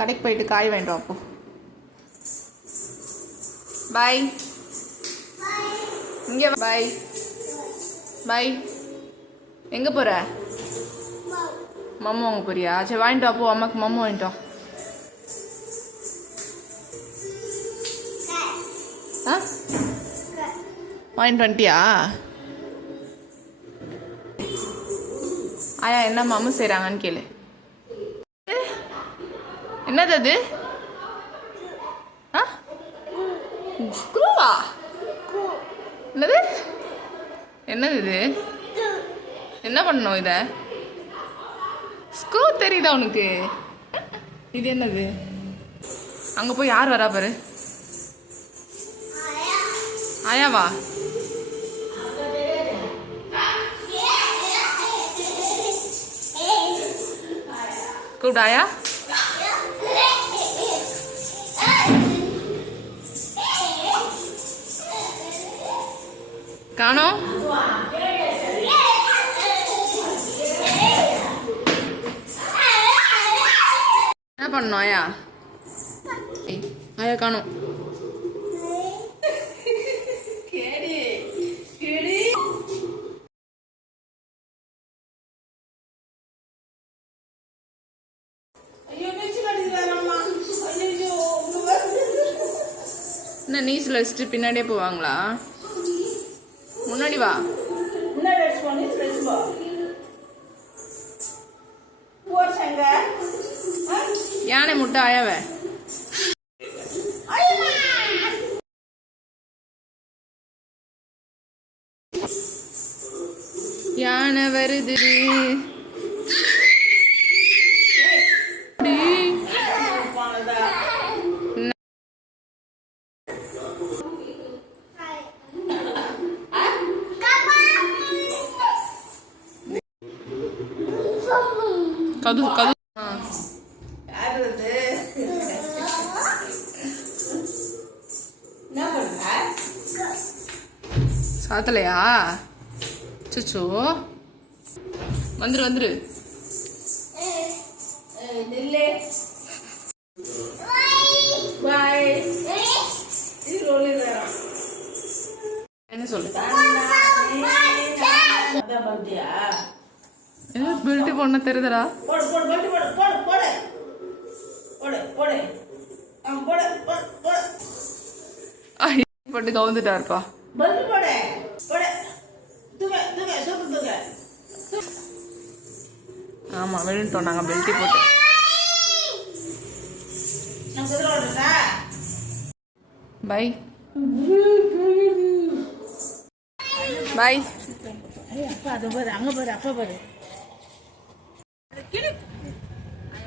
கடைக்கு போயிட்டு காய் வாங்கிட்டு அப்போ. பாய். இங்கே பாய். பாய். எங்கே போகிற? மம்மு வாங்க போறியா? சரி வாங்கிட்டு வா. அப்போ அம்மாக்கு மம்மு வாங்கிட்டு வா. வாங்கிட்டு வந்துட்டியா? ஆயா என்ன மம்மு செய்கிறாங்கன்னு கேளு. என்னது அது? ஸ்க்ரூவா? என்னது என்னது இது? என்ன பண்ணணும் இதை? ஸ்க்ரூ தெரியுதா உனக்கு? இது என்னது? அங்கே போய் யார் வரா பாரு. ஆயாவா? கூப்பிடு ஆயா. காணோம். என்ன பண்ணணும் ஆயா? ஆயா காணோம். என்ன நீச்சல் வச்சுட்டு பின்னாடியே போவாங்களா? முன்னாடி வா. யானை முட்டை ஆயாவ. யானை வருது. கது கது சாத்தலையா? சுச்சோ வந்துரு வந்துரு. என்ன சொல்லு? பெல்ட் போன தெரியுதுடா. போட்டு கவுந்துட்டாருப்பா. ஆமா விழுந்துட்டோம் நாங்க பெல்ட் போட்டு. Bye bye. அப்பா அது பாரு, அங்க பாரு, அப்பா பாரு.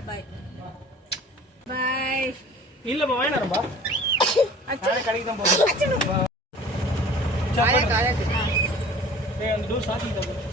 பாய் பாய். இல்லப்பா வாங்கினாரப்பா. அச்சா கடைக்கு தான் போறோம். காயா காயா. ஏய் அந்த டோர் சாத்திட்டா.